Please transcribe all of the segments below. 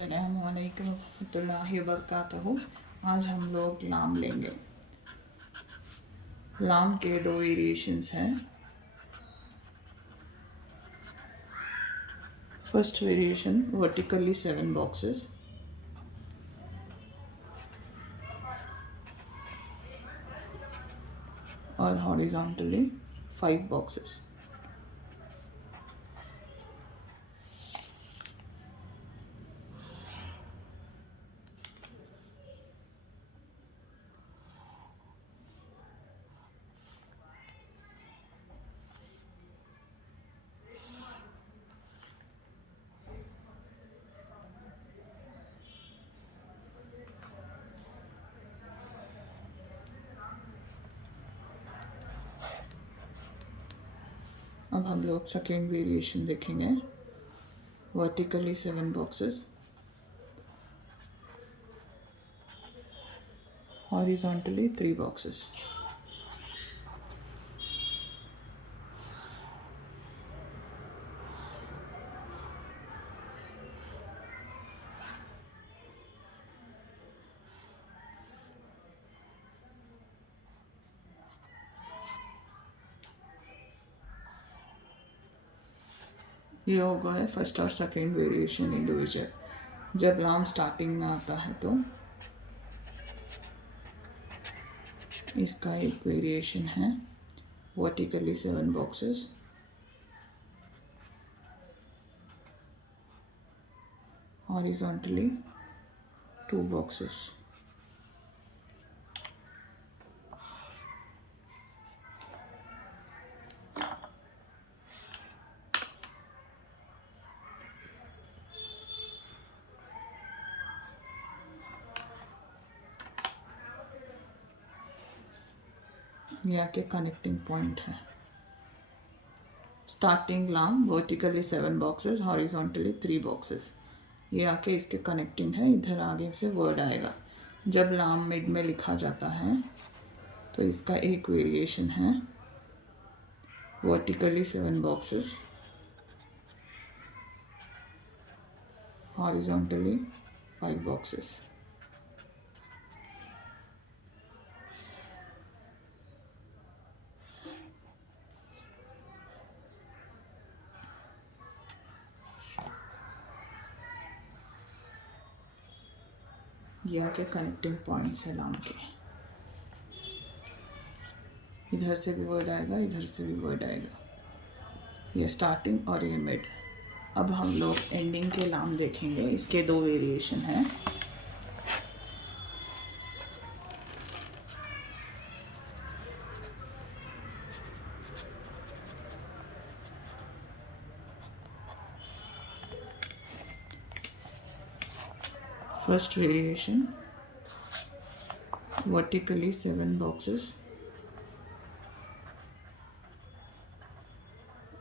अस्सलामुअलैकुम रहमतुल्लाहि वबरकातुहू। आज हम लोग लाम लेंगे। लाम के दो वेरिएशंस हैं। फर्स्ट वेरिएशन वर्टिकली 7 बॉक्सेस और हॉरिजॉन्टली 5 बॉक्सेस। अब हम लोग सेकेंड वेरिएशन देखेंगे। Vertically 7 boxes, horizontally 3 boxes. ये हो गया फर्स्ट और सेकेंड वेरिएशन इंडिविजुअल। जब लाम स्टार्टिंग में आता है तो इसका एक वेरिएशन है वर्टिकली 7 बॉक्सेस, हॉरिजॉन्टली 2 बॉक्सेस। ये आके कनेक्टिंग पॉइंट है। स्टार्टिंग लाम वर्टिकली 7 बॉक्सेस, हॉरिजॉन्टली 3 बॉक्सेस। ये आके इसके कनेक्टिंग है। इधर आगे से वर्ड आएगा। जब लाम मिड में लिखा जाता है तो इसका एक वेरिएशन है वर्टिकली 7 बॉक्सेस, हॉरिजॉन्टली 5 बॉक्सेस। ये आके कनेक्टिंग पॉइंट्स है लाम के। इधर से भी वर्ड आएगा, इधर से भी वर्ड आएगा। ये स्टार्टिंग और ये मिड। अब हम लोग एंडिंग के लाम देखेंगे। इसके दो वेरिएशन हैं। फर्स्ट वेरिएशन वर्टिकली 7 बॉक्सेस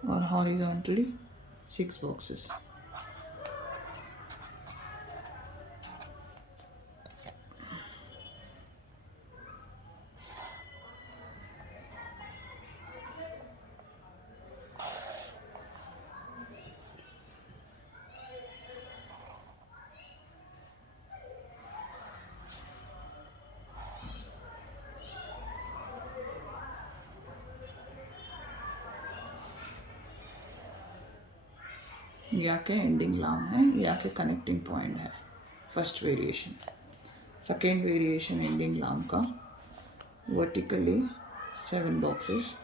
और हॉरिजॉन्टली 6 बॉक्सेस। या के एंडिंग लाम है, या के कनेक्टिंग पॉइंट है। First variation. Second variation ending लाम का वर्टिकली 7 बॉक्सेस,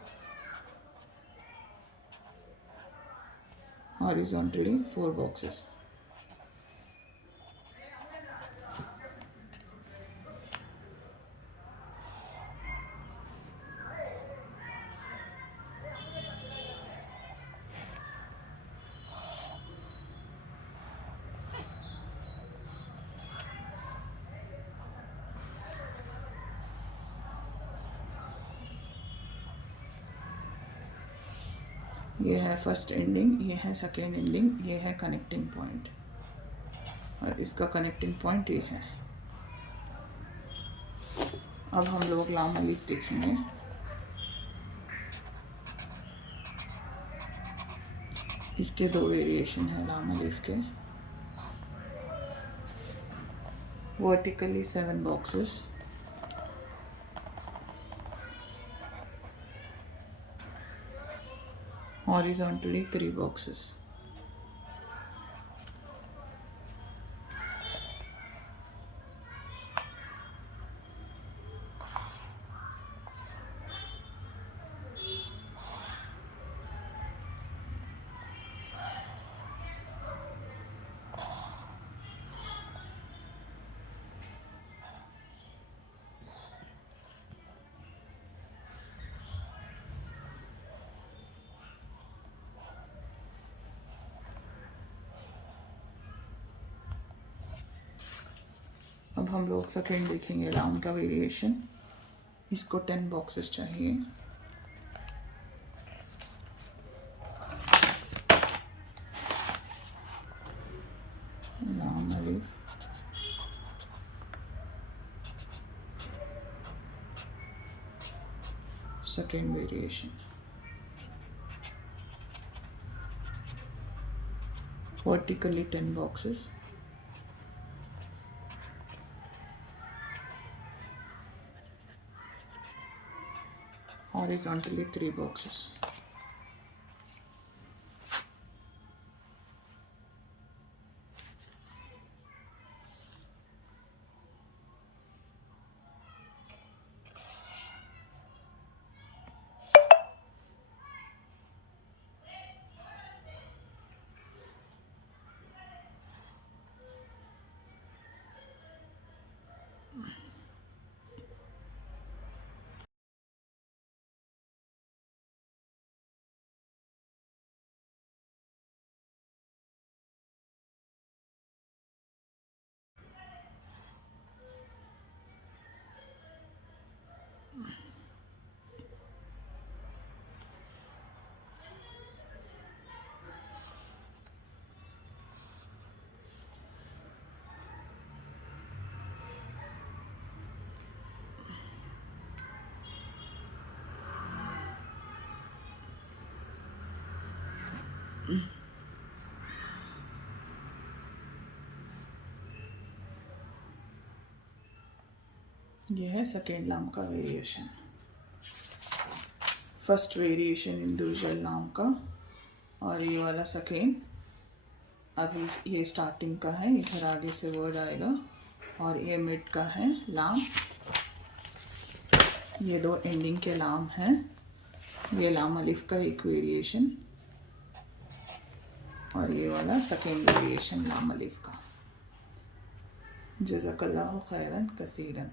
हॉरिजॉन्टली 4 बॉक्सेस। ये है फर्स्ट एंडिंग, ये है सेकेंड एंडिंग, ये है कनेक्टिंग पॉइंट और इसका कनेक्टिंग पॉइंट ये है। अब हम लोग लाम अलिफ देखेंगे। इसके दो वेरिएशन है लाम अलिफ के। vertically 7 boxes, horizontally 3 boxes. अब हम लोग सेकेंड देखेंगे लाम का वेरिएशन। इसको 10 बॉक्सेस चाहिए। लाम अलिफ, second variation, vertically 10 boxes, horizontally 3 boxes. ये है सेकेंड लाम का वेरिएशन। फर्स्ट वेरिएशन इंडिविजुअल लाम का, और ये वाला सेकेंड। अभी ये स्टार्टिंग का है, इधर आगे से वर्ड आएगा, और ये मिड का है लाम। ये दो एंडिंग के लाम हैं। ये लाम अलिफ का एक वेरिएशन, और ये वाला सेकेंड वेरिएशन लाम अलिफ का। जज़ाकल्लाहु खैरन कसीरन।